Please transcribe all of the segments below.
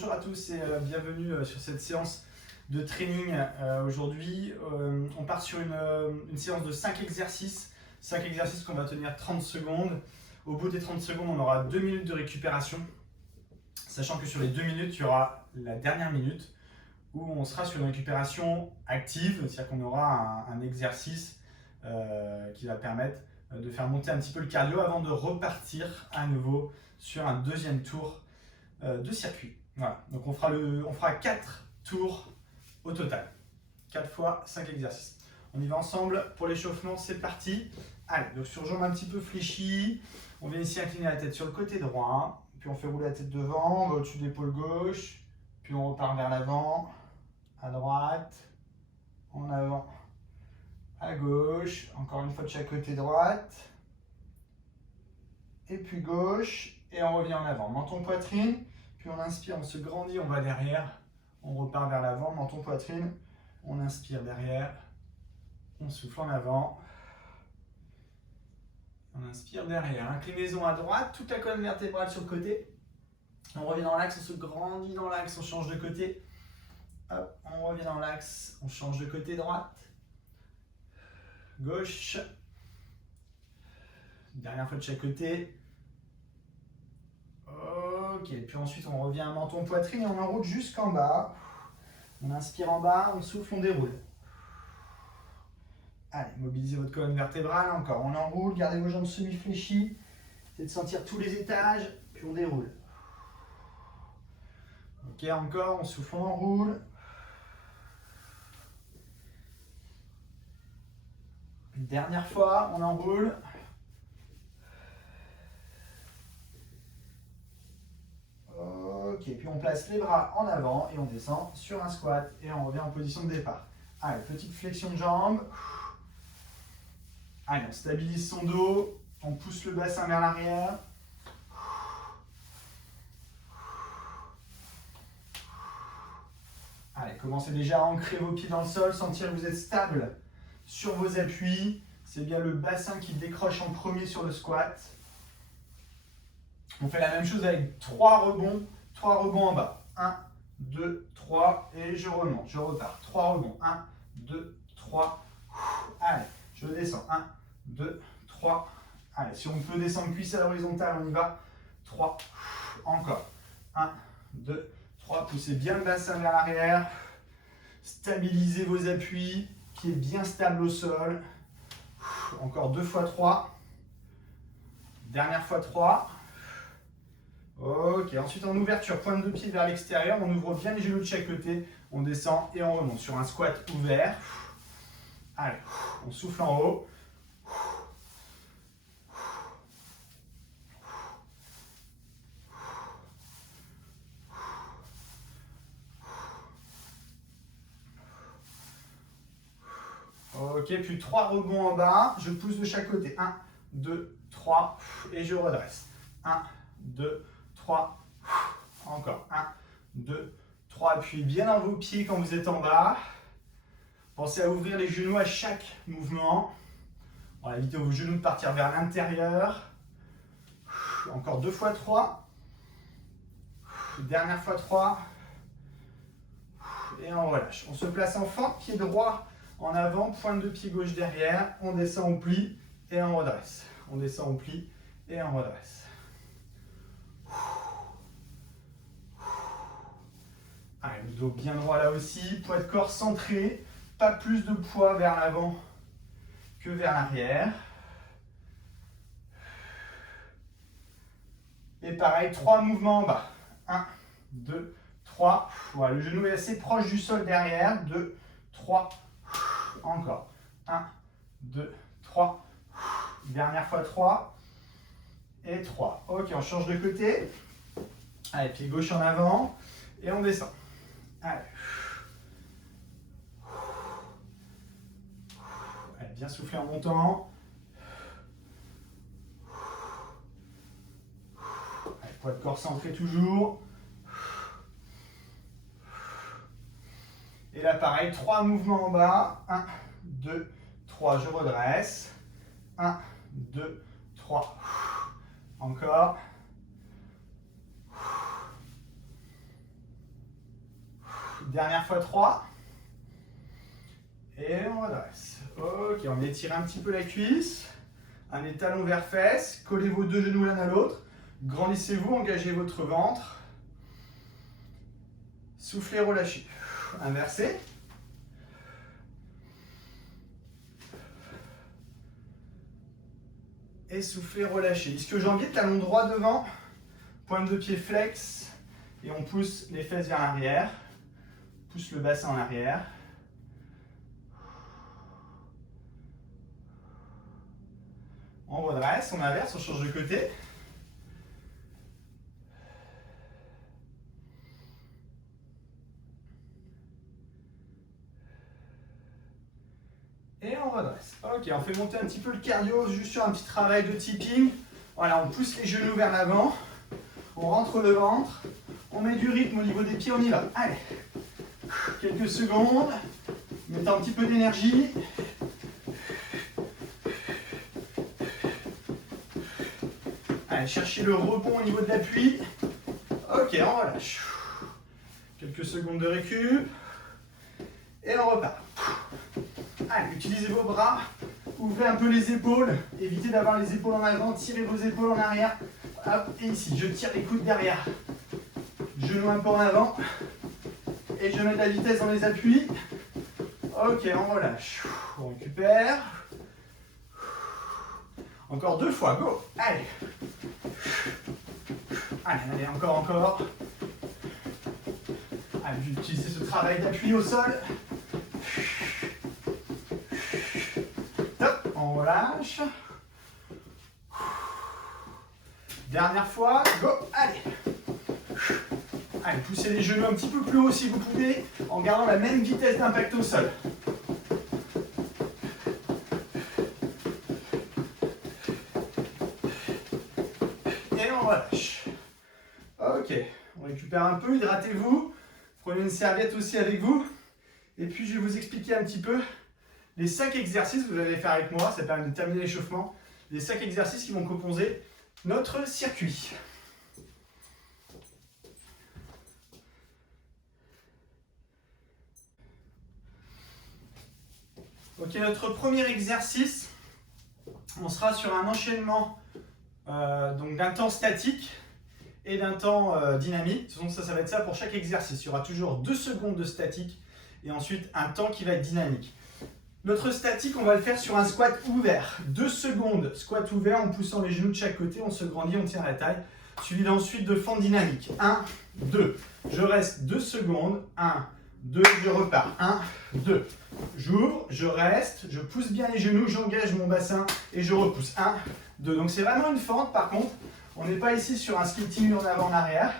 Bonjour à tous et bienvenue sur cette séance de training. Aujourd'hui, on part sur une séance de 5 exercices. 5 exercices qu'on va tenir 30 secondes. Au bout des 30 secondes, on aura 2 minutes de récupération. Sachant que sur les 2 minutes, il y aura la dernière minute où on sera sur une récupération active. C'est-à-dire qu'on aura un exercice qui va permettre de faire monter un petit peu le cardio avant de repartir à nouveau sur un deuxième tour de circuit. Voilà, donc on fera 4 tours au total. 4 fois 5 exercices. On y va ensemble pour l'échauffement, c'est parti. Allez, donc sur jambes un petit peu fléchies, on vient ici incliner la tête sur le côté droit, puis on fait rouler la tête devant, on va au-dessus de l'épaule gauche, puis on repart vers l'avant, à droite, en avant, à gauche, encore une fois de chaque côté droite, et puis gauche, et on revient en avant. Menton poitrine, puis on inspire, on se grandit, on va derrière, on repart vers l'avant, menton poitrine, on inspire derrière, on souffle en avant, on inspire derrière. Inclinaison à droite, toute la colonne vertébrale sur le côté, on revient dans l'axe, on se grandit dans l'axe, on change de côté, hop, on revient dans l'axe, on change de côté, droite, gauche, dernière fois de chaque côté. Ok, puis ensuite on revient à menton poitrine et on enroule jusqu'en bas. On inspire en bas, on souffle, on déroule. Allez, mobilisez votre colonne vertébrale, encore. On enroule, gardez vos jambes semi-fléchies. Essayez de sentir tous les étages, puis on déroule. Ok, encore, on souffle, on enroule. Dernière fois, on enroule. Ok, puis on place les bras en avant et on descend sur un squat et on revient en position de départ. Allez, petite flexion de jambes. Allez, on stabilise son dos, on pousse le bassin vers l'arrière. Allez, commencez déjà à ancrer vos pieds dans le sol, sentir que vous êtes stable sur vos appuis. C'est bien le bassin qui décroche en premier sur le squat. On fait la même chose avec 3 rebonds en bas. 1, 2, 3 et je remonte, je repars. 3 rebonds, 1, 2, 3. Allez, je descends. 1, 2, 3. Allez, si on peut descendre cuisse à l'horizontale, on y va. 3. Encore. 1, 2, 3. Poussez bien le bassin vers l'arrière. Stabilisez vos appuis. Pieds bien stables au sol. Encore 2 fois 3. Dernière fois 3. Ok, ensuite en ouverture, pointe de pied vers l'extérieur. On ouvre bien les genoux de chaque côté. On descend et on remonte sur un squat ouvert. Allez, on souffle en haut. Ok, puis 3 rebonds en bas. Je pousse de chaque côté. 1, 2, 3. Et je redresse. 1, 2, 3. Encore. 1, 2, 3. Appuyez bien dans vos pieds quand vous êtes en bas. Pensez à ouvrir les genoux à chaque mouvement. On va éviter vos genoux de partir vers l'intérieur. Encore 2 fois 3. Dernière fois 3. Et on relâche. On se place en fente, pied droit en avant, pointe de pied gauche derrière. On descend, on plie et on redresse. On descend, on plie et on redresse. Allez, le dos bien droit là aussi. Poids de corps centré. Pas plus de poids vers l'avant que vers l'arrière. Et pareil, 3 mouvements en bas. 1, 2, 3. Voilà, le genou est assez proche du sol derrière. 2, 3. Encore. 1, 2, 3. Dernière fois 3. Et 3. Ok, on change de côté. Allez, pied gauche en avant. Et on descend. Allez. Allez, bien souffler en montant. Allez, poids de corps centré toujours. Et là, pareil, 3 mouvements en bas. 1, 2, 3, je redresse. 1, 2, 3. Encore. Dernière fois 3. Et on redresse. Ok, on étire un petit peu la cuisse. Amenez talon vers fesse. Collez vos deux genoux l'un à l'autre. Grandissez-vous, engagez votre ventre. Soufflez, relâchez. Inversez. Et soufflez, relâchez. Ischio-jambier, talon droit devant. Pointe de pied flex. Et on pousse les fesses vers l'arrière. Pousse le bassin en arrière. On redresse, on inverse, on change de côté. Et on redresse. Ok, on fait monter un petit peu le cardio juste sur un petit travail de tipping. Voilà, on pousse les genoux vers l'avant. On rentre le ventre. On met du rythme au niveau des pieds, on y va. Allez. Quelques secondes. Mettez un petit peu d'énergie. Allez, cherchez le rebond au niveau de l'appui. Ok, on relâche. Quelques secondes de récup. Et on repart. Allez, utilisez vos bras. Ouvrez un peu les épaules. Évitez d'avoir les épaules en avant. Tirez vos épaules en arrière. Hop, et ici, je tire les coudes derrière. Genoux un peu en avant. Et je mets de la vitesse dans les appuis. Ok, on relâche. On récupère. Encore 2 fois, go. Allez. Allez, encore. Allez, utilisez ce travail d'appui au sol. Top, on relâche. Dernière fois, go, allez. Allez, poussez les genoux un petit peu plus haut si vous pouvez, en gardant la même vitesse d'impact au sol. Et on relâche. Ok, on récupère un peu, hydratez-vous. Prenez une serviette aussi avec vous. Et puis je vais vous expliquer un petit peu les 5 exercices que vous allez faire avec moi. Ça permet de terminer l'échauffement. Les 5 exercices qui vont composer notre circuit. Ok, notre premier exercice, on sera sur un enchaînement donc d'un temps statique et d'un temps dynamique. Donc ça va être ça pour chaque exercice. Il y aura toujours 2 secondes de statique et ensuite un temps qui va être dynamique. Notre statique, on va le faire sur un squat ouvert. 2 secondes, squat ouvert en poussant les genoux de chaque côté, on se grandit, on tient la taille. Suivi ensuite de fente dynamique. 1, 2. Je reste 2 secondes. 1, 2, je repars. 1, 2. J'ouvre, je reste, je pousse bien les genoux, j'engage mon bassin et je repousse. 1, 2. Donc c'est vraiment une fente par contre. On n'est pas ici sur un skating en avant en arrière.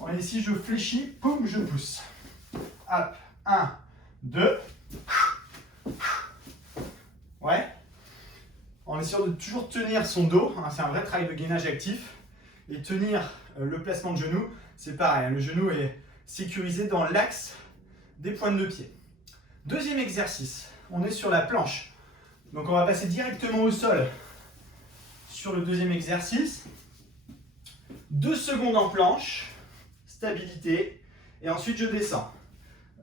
On est ici, je fléchis, poum, je pousse. Hop, 1, 2. Ouais. On est sûr de toujours tenir son dos. Hein, c'est un vrai travail de gainage actif. Et tenir le placement de genou, c'est pareil. Hein, le genou est sécurisé dans l'axe des pointes de pied. Deuxième exercice, on est sur la planche. Donc on va passer directement au sol sur le deuxième exercice. 2 secondes en planche, stabilité, et ensuite je descends.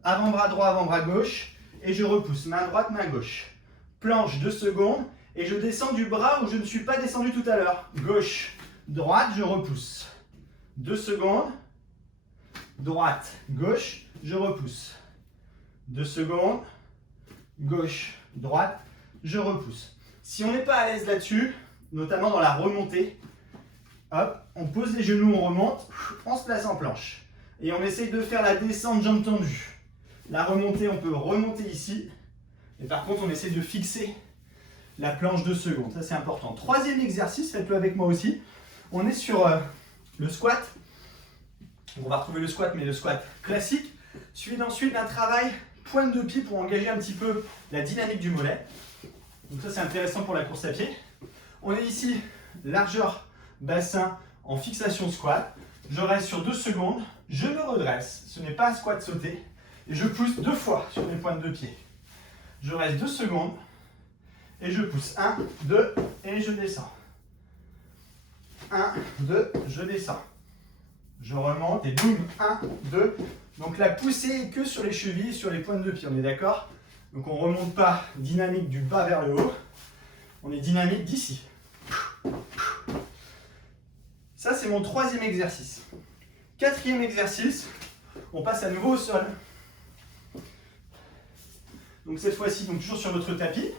Avant-bras droit, avant-bras gauche, et je repousse. Main droite, main gauche. Planche 2 secondes, et je descends du bras où je ne suis pas descendu tout à l'heure. Gauche, droite, je repousse. 2 secondes, droite, gauche, je repousse. 2 secondes, gauche, droite, je repousse. Si on n'est pas à l'aise là-dessus, notamment dans la remontée, hop, on pose les genoux, on remonte, on se place en planche. Et on essaye de faire la descente jambes tendues. La remontée, on peut remonter ici. Et par contre, on essaie de fixer la planche 2 secondes. Ça, c'est important. Troisième exercice, faites-le avec moi aussi. On est sur le squat. On va retrouver le squat, mais le squat classique. Suivi ensuite d'un travail pointe de pied pour engager un petit peu la dynamique du mollet. Donc ça, c'est intéressant pour la course à pied. On est ici, largeur bassin en fixation squat. Je reste sur 2 secondes. Je me redresse. Ce n'est pas un squat sauté. Et je pousse 2 fois sur mes pointes de pied. Je reste 2 secondes. Et je pousse. 1, 2, et je descends. 1, 2, je descends. Je remonte et boum. 1, 2, Donc la poussée est que sur les chevilles et sur les pointes de pied, on est d'accord? Donc on ne remonte pas dynamique du bas vers le haut, on est dynamique d'ici. Ça c'est mon troisième exercice. Quatrième exercice, on passe à nouveau au sol. Donc cette fois-ci, toujours sur notre tapis.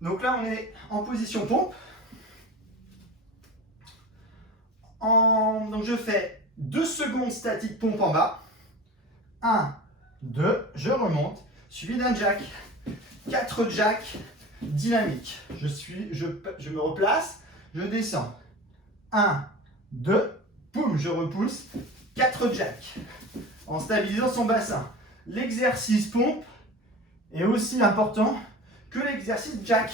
Donc là on est en position pompe. Donc je fais 2 secondes statique pompe en bas. 1, 2, je remonte, suivi d'un jack. 4 jacks dynamiques. Je me replace, je descends. 1, 2, boum, je repousse. 4 jacks. En stabilisant son bassin. L'exercice pompe est aussi important que l'exercice jack.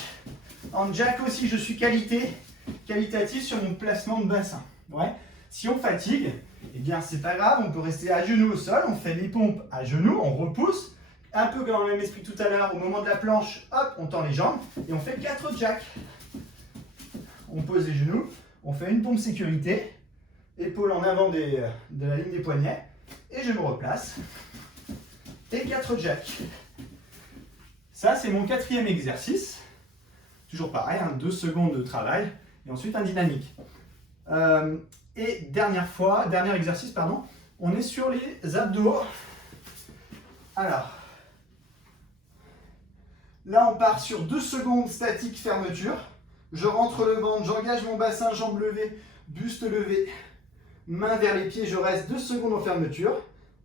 En jack aussi, je suis qualitatif sur mon placement de bassin. Ouais. Si on fatigue, eh bien c'est pas grave, on peut rester à genoux au sol, on fait les pompes à genoux, on repousse, un peu comme dans le même esprit que tout à l'heure, au moment de la planche, hop, on tend les jambes et on fait 4 jacks. On pose les genoux, on fait une pompe sécurité, épaule en avant de la ligne des poignets, et je me replace, et 4 jacks. Ça c'est mon quatrième exercice, toujours pareil, 2 secondes de travail, et ensuite un dynamique. Et dernier exercice, on est sur les abdos. Alors, là on part sur 2 secondes statique fermeture. Je rentre le ventre, j'engage mon bassin, jambes levées, buste levé, main vers les pieds, je reste 2 secondes en fermeture.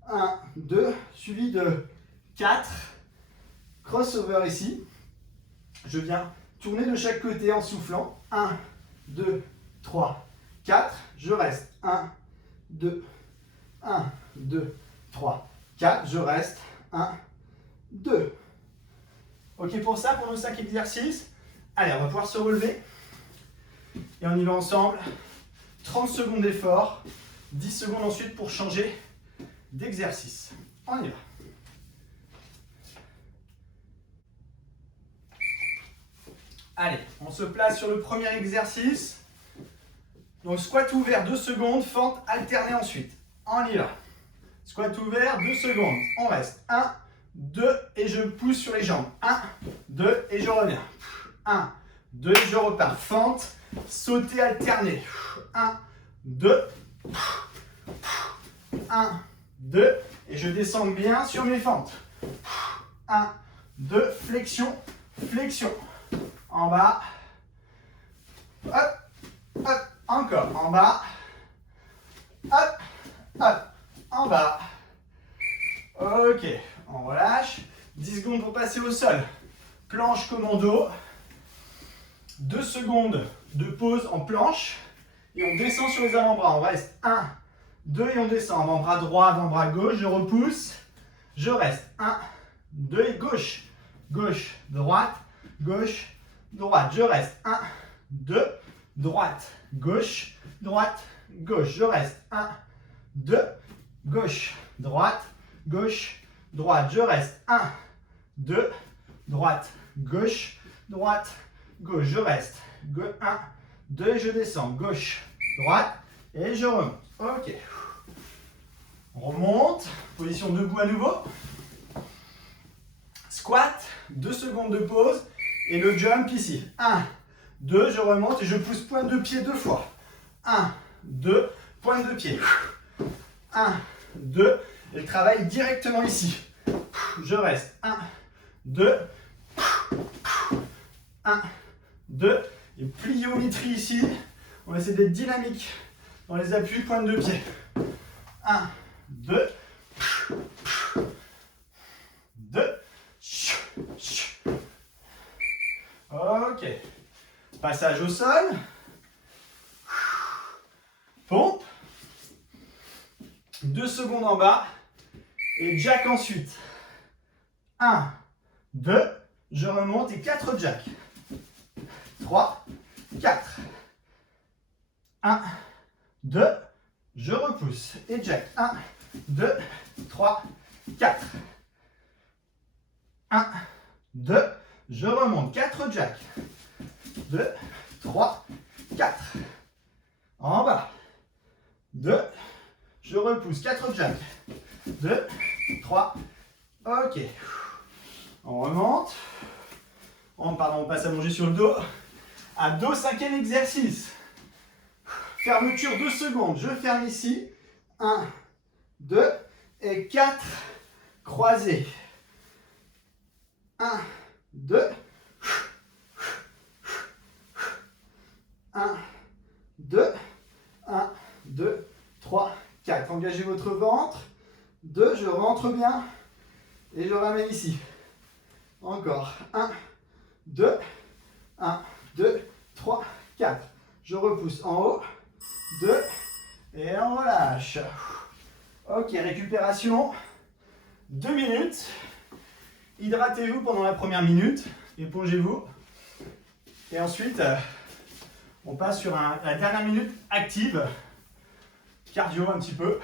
1, 2, suivi de 4. Crossover ici. Je viens tourner de chaque côté en soufflant. 1, 2, 3, 4. Je reste. 1, 2, 1, 2, 3, 4. Je reste. 1, 2. Ok pour ça, pour nos 5 exercices. Allez, on va pouvoir se relever. Et on y va ensemble. 30 secondes d'effort. 10 secondes ensuite pour changer d'exercice. On y va. Allez, on se place sur le premier exercice. Donc squat ouvert 2 secondes, fente alternée ensuite. On y va. Squat ouvert 2 secondes. On reste. 1, 2 et je pousse sur les jambes. 1, 2 et je reviens. 1, 2 et je repars. Fente, sauter alterné. 1, 2. 1, 2 et je descends bien sur mes fentes. 1, 2, flexion, flexion. En bas. Hop, hop, encore. En bas. Hop, hop, en bas. Ok, on relâche. 10 secondes pour passer au sol. Planche commando. 2 secondes de pause en planche. Et on descend sur les avant-bras. On reste 1, 2 et on descend. Avant-bras droit, avant-bras gauche. Je repousse. Je reste. 1, 2 et gauche. Gauche, droite, gauche, droite. Je reste. 1, 2, droite, gauche, droite, gauche. Je reste. 1, 2, gauche, droite, gauche, droite. Je reste. 1, 2, droite, gauche, droite, gauche. Je reste. 1, 2 et je descends. Gauche, droite et je remonte. Ok. On remonte. Position debout à nouveau. Squat. 2 secondes de pause. Et le jump ici. 1, 2, je remonte et je pousse pointe de pied 2 fois. 1, 2, pointe de pied. 1, 2, et le travail directement ici. Je reste. 1, 2, 1, 2, et pliométrie ici. On va essayer d'être dynamique dans les appuis, pointe de pied. 1, 2, 2, ok. Passage au sol. Pompe. 2 secondes en bas. Et jack ensuite. 1, 2, je remonte et 4 jacks. 3, 4. 1, 2, je repousse. Et jack. 1, 2, 3, 4. 1, 2, je remonte. 4 jacks. 2, 3, 4. En bas. 2. Je repousse. 4 jacks. 2, 3. Ok. On remonte. On passe allongé sur le dos. Abdos, 5e exercice. Fermeture 2 secondes. Je ferme ici. 1, 2 et 4. Croisés. 1, 2. 1, 2. 1, 2, 3, 4. Engagez votre ventre. 2, je rentre bien. Et je ramène ici. Encore. 1, 2, 1, 2, 3, 4. Je repousse en haut. 2, et on relâche. Ok, récupération. 2 minutes. Hydratez-vous pendant la première minute. Épongez-vous. Et ensuite, on passe sur la dernière minute active. Cardio un petit peu.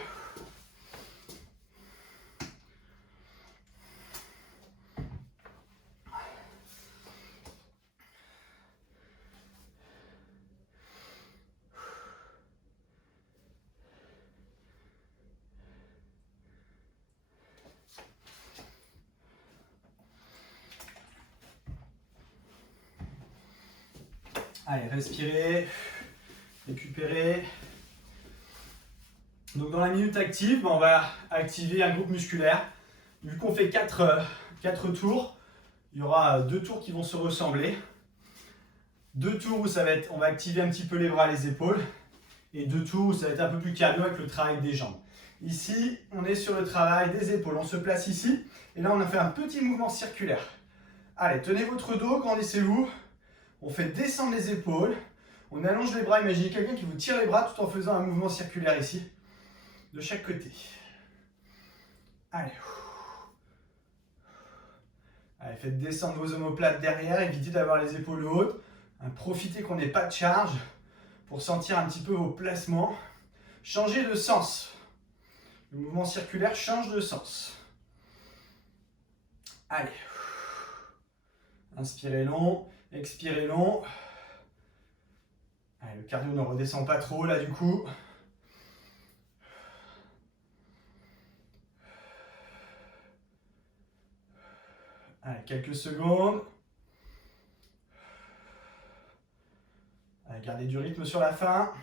Allez, respirez, récupérez. Donc dans la minute active, on va activer un groupe musculaire. Vu qu'on fait 4 tours, il y aura 2 tours qui vont se ressembler. 2 tours où on va activer un petit peu les bras, les épaules. Et 2 tours où ça va être un peu plus calme avec le travail des jambes. Ici, on est sur le travail des épaules. On se place ici. Et là, on a fait un petit mouvement circulaire. Allez, tenez votre dos, grandissez-vous. On fait descendre les épaules. On allonge les bras. Imaginez quelqu'un qui vous tire les bras tout en faisant un mouvement circulaire ici. De chaque côté. Allez. Allez, faites descendre vos omoplates derrière. Évitez d'avoir les épaules hautes. Profitez qu'on n'ait pas de charge pour sentir un petit peu vos placements. Changez de sens. Le mouvement circulaire change de sens. Allez. Inspirez long. Expirez long. Allez, le cardio ne redescend pas trop là du coup. Allez, quelques secondes. Allez, gardez du rythme sur la fin.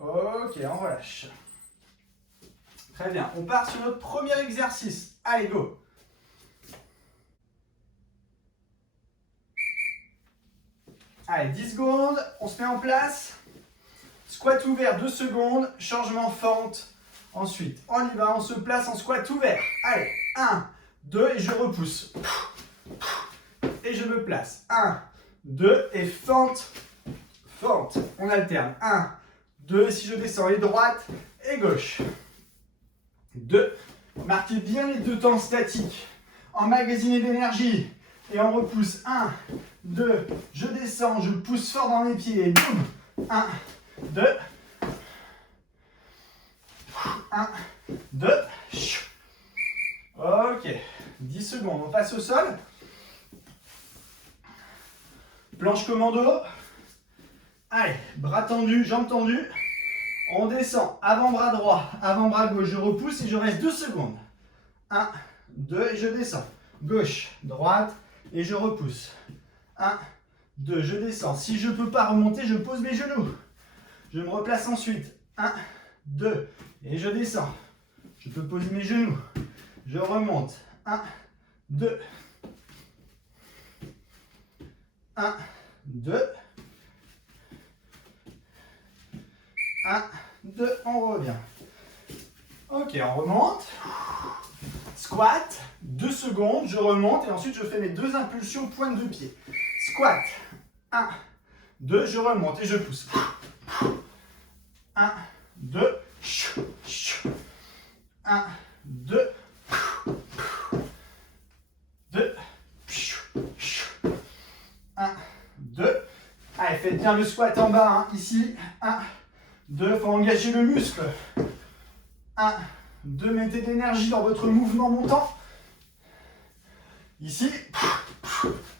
Ok, on relâche. Très bien, on part sur notre premier exercice. Allez, go! Allez, 10 secondes, on se met en place. Squat ouvert, 2 secondes, changement fente. Ensuite, on y va, on se place en squat ouvert. Allez, 1, 2 et je repousse. Et je me place. 1, 2 et fente, fente. On alterne. 1, 2, si je descends, et droite et gauche. 2, marquez bien les 2 temps statiques. Emmagasinez l'énergie. Et on repousse. 1, 2, je descends, je pousse fort dans mes pieds. Boum. 1, 2. 1, 2. Ok. 10 secondes. On passe au sol. Planche commando. Allez, bras tendus, jambes tendues. On descend. Avant-bras droit, avant-bras gauche. Je repousse et je reste 2 secondes. 1, 2 et je descends. Gauche, droite et je repousse. 1, 2, je descends. Si je ne peux pas remonter, je pose mes genoux. Je me replace ensuite. 1, 2 et je descends. Je peux poser mes genoux. Je remonte. 1, 2. 1, 2. 1, 2, on revient. Ok, on remonte. Squat, 2 secondes, je remonte et ensuite je fais mes 2 impulsions pointe de pied. Squat, 1, 2, je remonte et je pousse. 1, 2, 1, 2, 2, 1, 2. Allez, faites bien le squat en bas, hein, ici. 1, 2, il faut engager le muscle. 1, 2, mettez de l'énergie dans votre mouvement montant. Ici.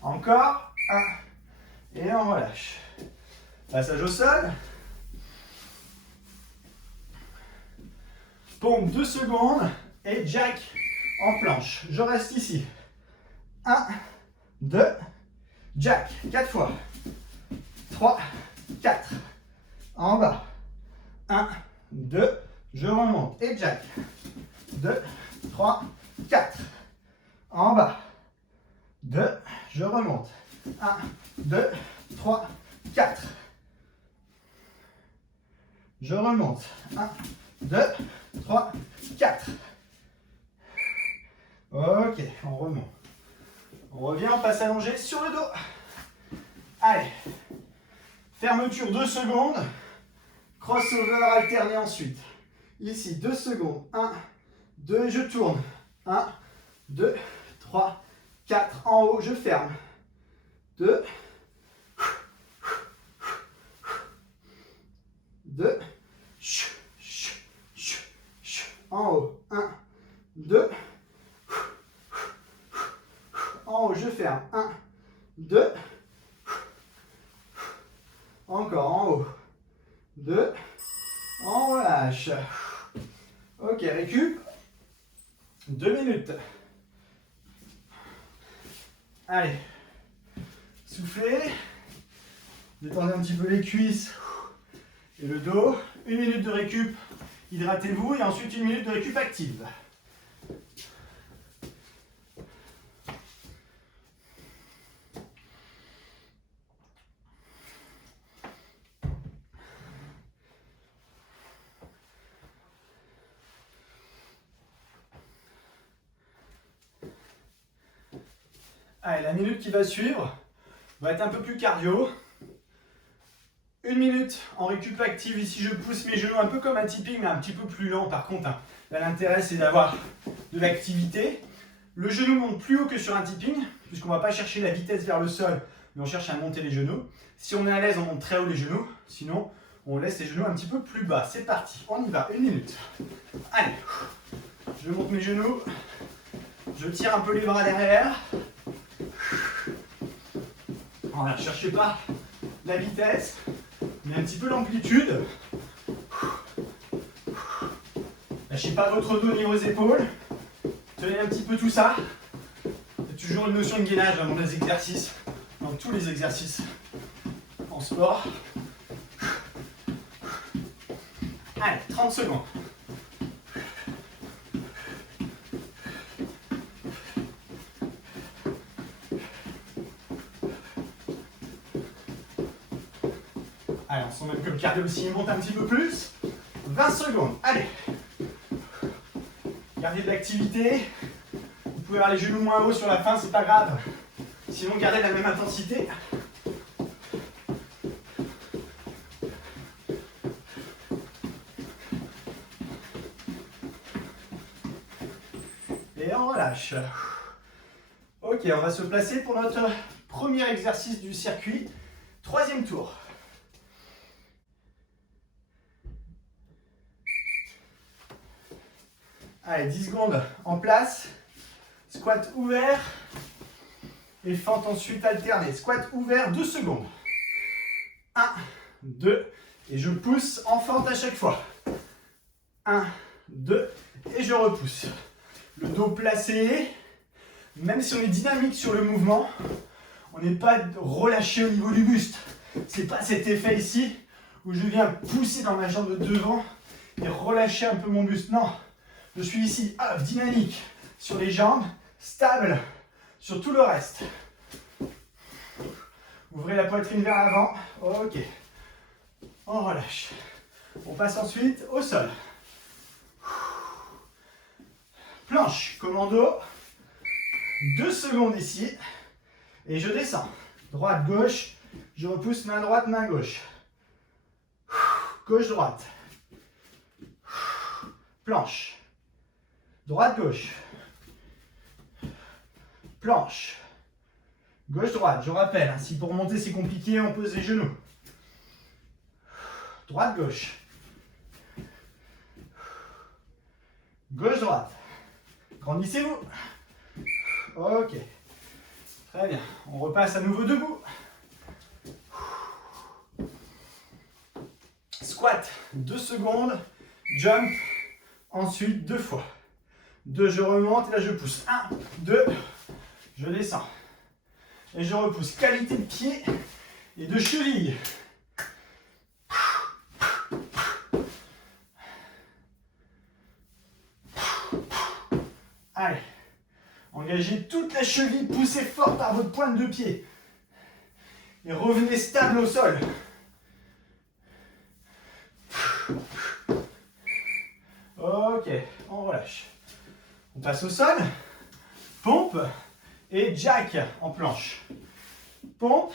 Encore. 1. Et on relâche. Passage au sol. Pompe 2 secondes. Et jack en planche. Je reste ici. 1, 2, jack. 4 fois. 3, 4. En bas. 1, 2, je remonte. Et jack. 2, 3, 4. En bas. 2, je remonte. 1, 2, 3, 4. Je remonte. 1, 2, 3, 4. Ok, on remonte. On revient, on passe allongé sur le dos. Allez. Fermeture 2 secondes. Crossover alterné ensuite. Ici, 2 secondes. 1, 2, je tourne. 1, 2, 3, 4. En haut, je ferme. 2. 2. En haut. 1, 2. En haut, je ferme. 1, 2. Encore en haut. 2. On relâche. Ok, récup. 2 minutes. Allez. Soufflez. Détendez un petit peu les cuisses et le dos. 1 minute de récup. Hydratez-vous et ensuite 1 minute de récup active. Allez, la minute qui va suivre va être un peu plus cardio. 1 minute en récup active. Ici, je pousse mes genoux un peu comme un tipping, mais un petit peu plus lent. Par contre, là, l'intérêt, c'est d'avoir de l'activité. Le genou monte plus haut que sur un tipping, puisqu'on ne va pas chercher la vitesse vers le sol, mais on cherche à monter les genoux. Si on est à l'aise, on monte très haut les genoux. Sinon, on laisse les genoux un petit peu plus bas. C'est parti, on y va. 1 minute. Allez, je monte mes genoux. Je tire un peu les bras derrière. Voilà, ne cherchez pas la vitesse, mais un petit peu l'amplitude. Lâchez pas votre dos ni vos épaules. Tenez un petit peu tout ça. Il y a toujours une notion de gainage dans les exercices, dans tous les exercices en sport. Allez, 30 secondes. Allez, on sent même que le cardio aussi monte un petit peu plus. 20 secondes, allez. Gardez de l'activité. Vous pouvez avoir les genoux moins hauts sur la fin, c'est pas grave. Sinon, gardez la même intensité. Et on relâche. Ok, on va se placer pour notre premier exercice du circuit. 3e tour. Allez, 10 secondes en place. Squat ouvert. Et fente ensuite alternée. Squat ouvert, 2 secondes. 1, 2. Et je pousse en fente à chaque fois. 1, 2. Et je repousse. Le dos placé. Même si on est dynamique sur le mouvement, on n'est pas relâché au niveau du buste. C'est pas cet effet ici où je viens pousser dans ma jambe de devant et relâcher un peu mon buste. Non. Je suis ici, hop, dynamique sur les jambes, stable sur tout le reste. Ouvrez la poitrine vers l'avant. Ok. On relâche. On passe ensuite au sol. Planche, commando. 2 secondes ici. Et je descends. Droite, gauche. Je repousse main droite, main gauche. Gauche, droite. Planche. Droite, gauche. Planche. Gauche, droite. Je rappelle, hein, si pour monter c'est compliqué, on pose les genoux. Droite, gauche. Gauche, droite. Grandissez-vous. Ok. Très bien. On repasse à nouveau debout. Squat, 2 secondes. Jump, ensuite 2 fois. 2, je remonte et là je pousse. 1, 2, je descends. Et je repousse. Qualité de pied et de cheville. Allez. Engagez toute la cheville, poussez fort par votre pointe de pied. Et revenez stable au sol. Ok, on relâche. On passe au sol. Pompe et jack en planche. Pompe.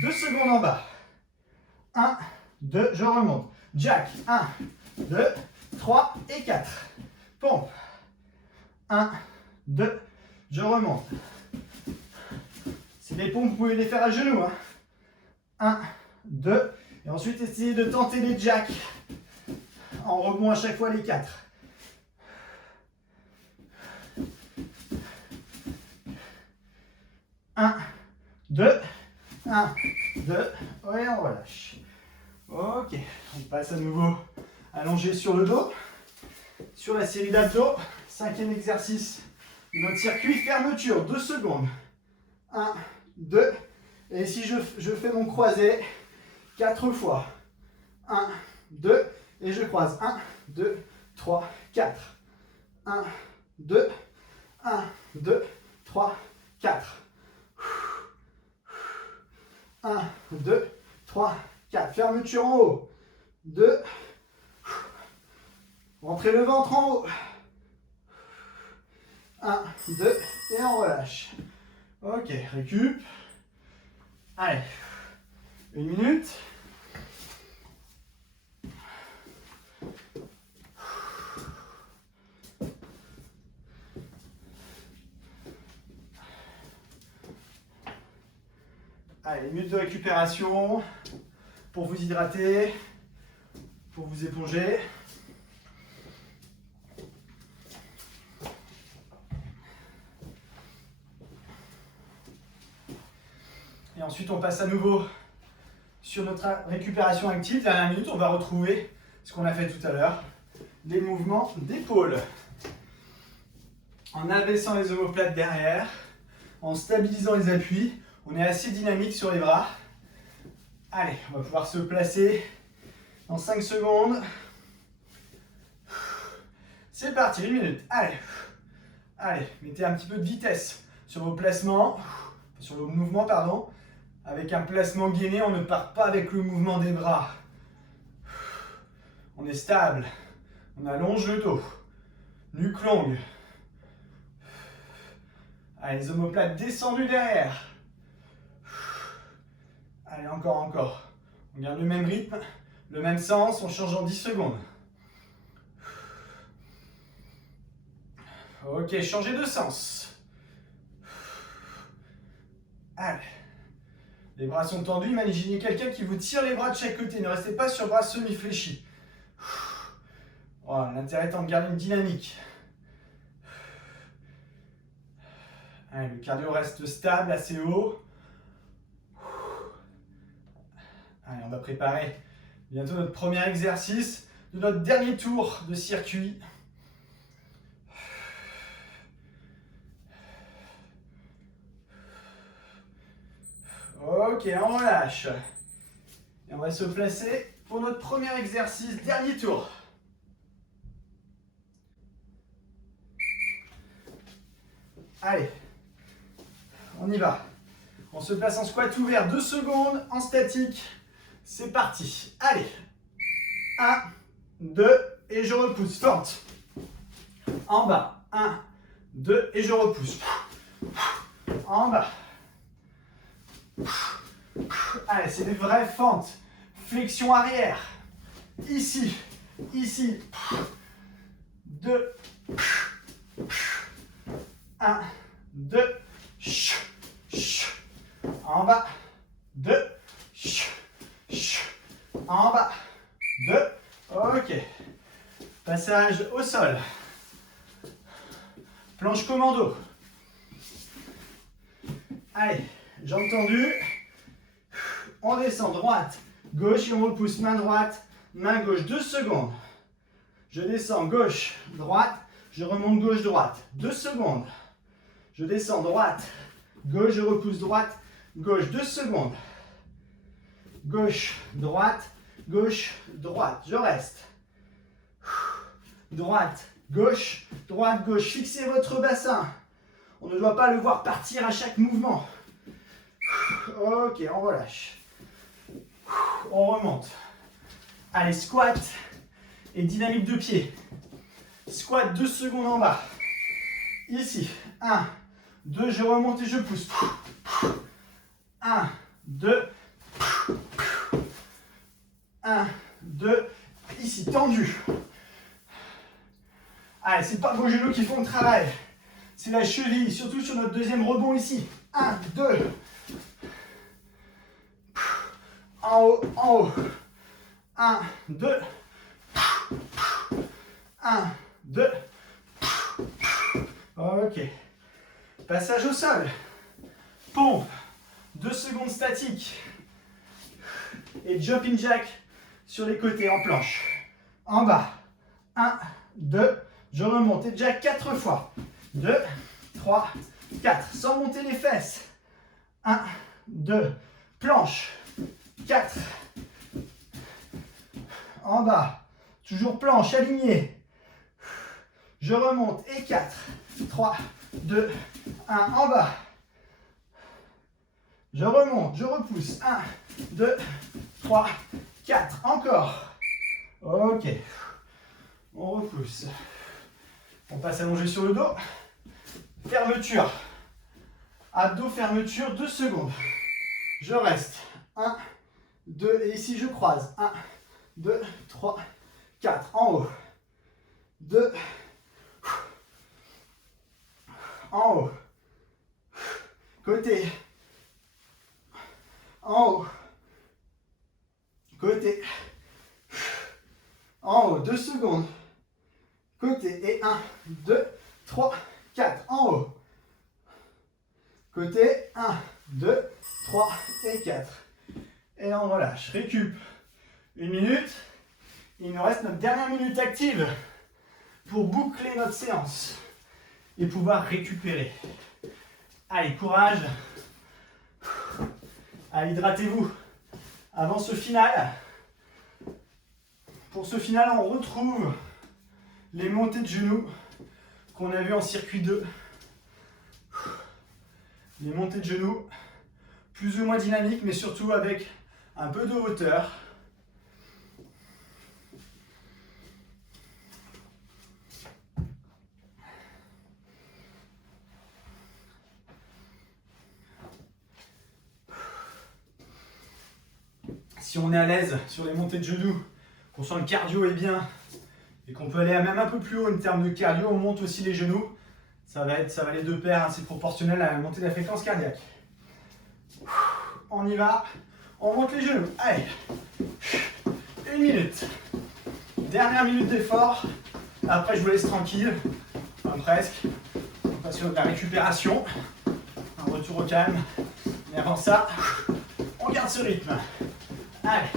2 secondes en bas. 1, 2, je remonte. Jack. 1, 2, 3 et 4. Pompe. 1, 2, je remonte. C'est des pompes, vous pouvez les faire à genoux. 1, 2, et ensuite essayez de tenter les jacks en rebond à chaque fois les 4. Un, 2, 1, 2, et on relâche. Ok, on passe à nouveau allongé sur le dos, sur la série d'abdos. 5e exercice de notre circuit, fermeture, 2 secondes. 1, 2, et ici je fais mon croisé 4 fois. 1, 2, et je croise. 1, 2, 3, 4. 1, 2, 1, 2, 3, 4. 1, 2, 3, 4. Fermeture en haut. 2. Rentrez le ventre en haut. 1, 2, et on relâche. Ok, récup. Allez, 1 minute. Allez, 1 minute de récupération pour vous hydrater, pour vous éponger. Et ensuite, on passe à nouveau sur notre récupération active. Dernière minute, on va retrouver ce qu'on a fait tout à l'heure, les mouvements d'épaule. En abaissant les omoplates derrière, en stabilisant les appuis, on est assez dynamique sur les bras. Allez, on va pouvoir se placer dans 5 secondes. C'est parti, 1 minute. Allez, allez, mettez un petit peu de vitesse sur vos placements, sur vos mouvements, pardon. Avec un placement gainé, on ne part pas avec le mouvement des bras. On est stable. On allonge le dos. Nuque longue. Allez, les omoplates descendues derrière. Allez, encore, encore. On garde le même rythme, le même sens, on change en 10 secondes. Ok, changez de sens. Allez. Les bras sont tendus, imaginez quelqu'un qui vous tire les bras de chaque côté. Ne restez pas sur bras semi-fléchis. Voilà, l'intérêt étant de garder une dynamique. Allez, le cardio reste stable, assez haut. Allez, on va préparer bientôt notre premier exercice de notre dernier tour de circuit. Ok, on relâche. Et on va se placer pour notre premier exercice, dernier tour. Allez, on y va. On se place en squat ouvert 2 secondes, en statique. C'est parti. Allez. 1, 2, et je repousse. Forte. En bas. 1, 2, et je repousse. En bas. Allez, c'est des vraies fentes. Flexion arrière. Ici. Ici. 2. 1, 2. En bas. 2. En bas. 2. Ok. Passage au sol. Planche commando. Allez, jambes tendues. On descend droite, gauche et on repousse main droite, main gauche, 2 secondes. Je descends gauche, droite, je remonte gauche, droite, 2 secondes. Je descends droite, gauche, je repousse droite, gauche, 2 secondes. Gauche, droite, je reste. Droite, gauche, fixez votre bassin. On ne doit pas le voir partir à chaque mouvement. Ok, on relâche. On remonte. Allez, squat et dynamique de pied. Squat 2 secondes en bas. Ici, 1, 2, je remonte et je pousse. 1, 2, 1, 2, ici, tendu. Allez, c'est pas vos genoux qui font le travail. C'est la cheville, surtout sur notre deuxième rebond ici. 1, 2. En haut, en haut. 1, 2. 1, 2. Ok. Passage au sol. Pompe. 2 secondes statique. Et jumping jack sur les côtés en planche. En bas. 1, 2. Je remonte et jack 4 fois. 2, 3, 4. Sans monter les fesses. 1, 2. Planche. 4. En bas. Toujours planche alignée. Je remonte et 4. 3, 2, 1. En bas. Je remonte, je repousse. 1, 2, 3, 4. Encore. Ok. On repousse. On passe allongé sur le dos. Fermeture. Abdos, fermeture, 2 secondes. Je reste. 1, 2, et ici je croise. 1, 2, 3, 4. En haut. 2. En haut. Côté. En haut. Côté. En haut. 2 secondes. Côté. Et 1, 2, 3, 4. En haut. Côté. 1, 2, 3 et 4. Et on relâche. Récup. 1 minute. Il nous reste notre dernière minute active pour boucler notre séance et pouvoir récupérer. Allez, courage. Allez, hydratez-vous avant ce final. Pour ce final, on retrouve les montées de genoux qu'on a vues en circuit 2. Les montées de genoux, plus ou moins dynamiques, mais surtout avec un peu de hauteur. Si on est à l'aise sur les montées de genoux, qu'on sent le cardio est bien et qu'on peut aller même un peu plus haut en termes de cardio, on monte aussi les genoux. Ça va aller de pair, hein, c'est proportionnel à la montée de la fréquence cardiaque. On y va, on monte les genoux. Allez, 1 minute. Dernière minute d'effort. Après, je vous laisse tranquille, enfin presque. On passe sur de la récupération, un retour au calme. Mais avant ça, on garde ce rythme. Allez.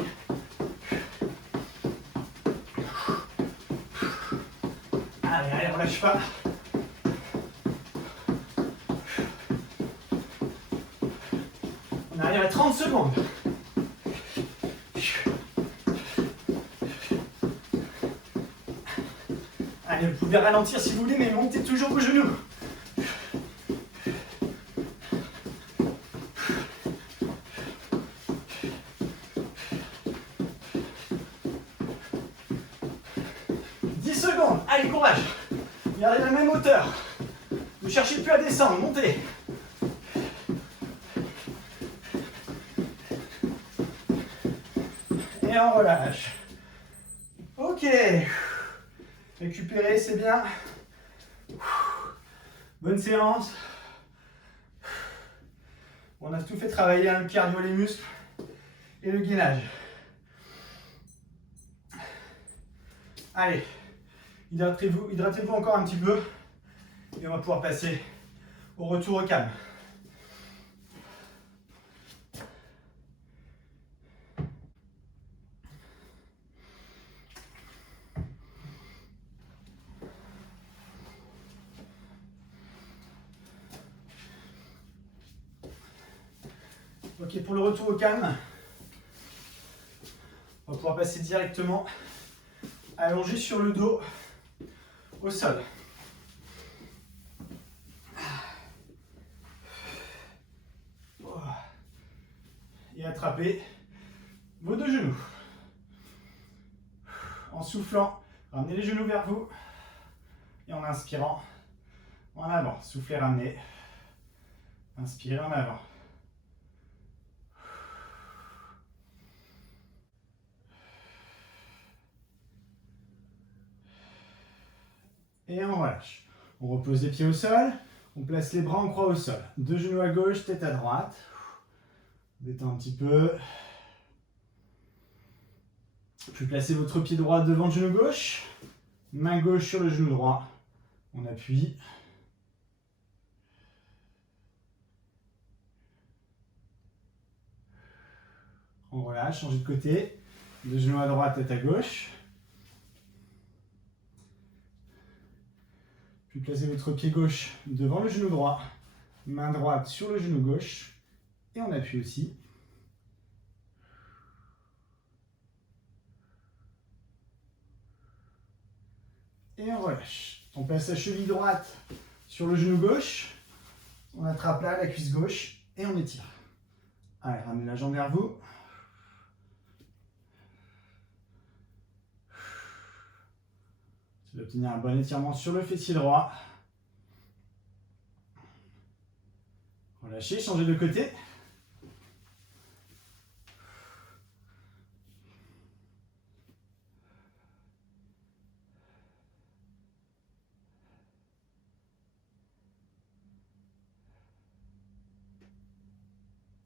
Allez, relâche pas. On arrive à 30 secondes. Allez, vous pouvez ralentir si vous voulez, mais montez toujours vos genoux. Allez, courage. Gardez la même hauteur. Ne cherchez plus à descendre, montez. Et on relâche. Ok. Récupérer, c'est bien. Bonne séance. On a tout fait travailler, hein, le cardio, les muscles et le gainage. Allez. Hydratez-vous encore un petit peu et on va pouvoir passer au retour au calme. Ok, pour le retour au calme, on va pouvoir passer directement allongé sur le dos au sol. Et attrapez vos deux genoux. En soufflant, ramenez les genoux vers vous. Et en inspirant, en avant. Soufflez, ramenez. Inspirez en avant. Et on relâche. On repose les pieds au sol. On place les bras en croix au sol. Deux genoux à gauche, tête à droite. Détends un petit peu. Puis placez votre pied droit devant le genou gauche. Main gauche sur le genou droit. On appuie. On relâche, changez de côté. Le genou à droite, tête à gauche. Puis placez votre pied gauche devant le genou droit. Main droite sur le genou gauche. Et on appuie aussi. Et on relâche. On place la cheville droite sur le genou gauche. On attrape là la cuisse gauche et on étire. Allez, ramenez la jambe vers vous. Vous allez obtenir un bon étirement sur le fessier droit. Relâchez, changez de côté.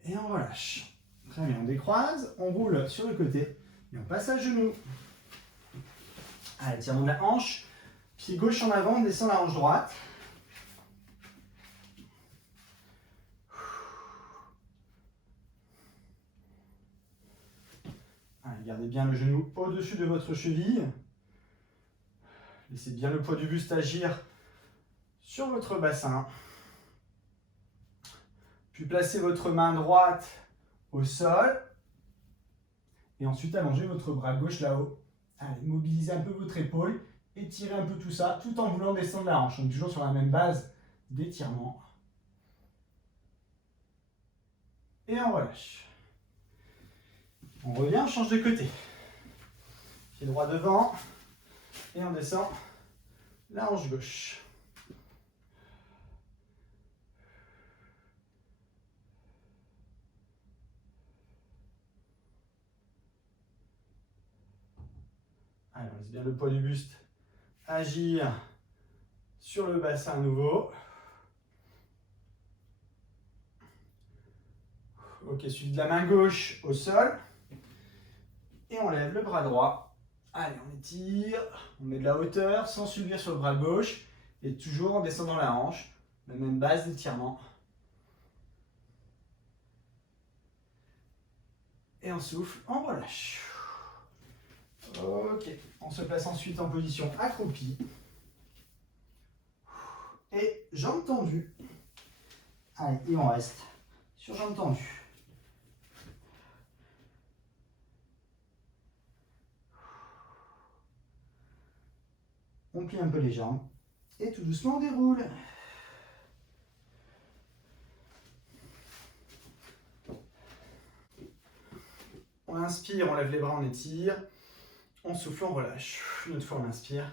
Et on relâche. Très bien, on décroise, on roule sur le côté et on passe à genoux. Allez, tirons de la hanche. Pied gauche en avant, on descend la hanche droite. Allez, gardez bien le genou au-dessus de votre cheville. Laissez bien le poids du buste agir sur votre bassin. Puis placez votre main droite au sol. Et ensuite allongez votre bras gauche là-haut. Allez, mobilisez un peu votre épaule. Étirez un peu tout ça, tout en voulant descendre la hanche. Donc toujours sur la même base d'étirement. Et on relâche. On revient, on change de côté. Pied droit devant. Et on descend la hanche gauche. Allez, on laisse bien le poids du buste agir sur le bassin à nouveau. Ok, suivi de la main gauche au sol. Et on lève le bras droit. Allez, on étire, on met de la hauteur sans subir sur le bras gauche. Et toujours en descendant la hanche, la même base d'étirement. Et on souffle, on relâche. Ok, on se place ensuite en position accroupie. Et jambes tendues. Allez, et on reste sur jambes tendues. On plie un peu les jambes. Et tout doucement, on déroule. On inspire, on lève les bras, on étire. On souffle, on relâche. Une autre fois, on inspire.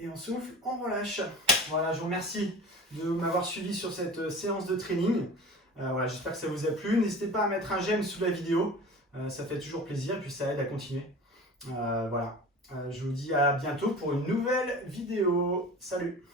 Et on souffle, on relâche. Voilà, je vous remercie de m'avoir suivi sur cette séance de training. Voilà, j'espère que ça vous a plu. N'hésitez pas à mettre un j'aime sous la vidéo. Ça fait toujours plaisir et puis ça aide à continuer. Voilà. Je vous dis à bientôt pour une nouvelle vidéo. Salut!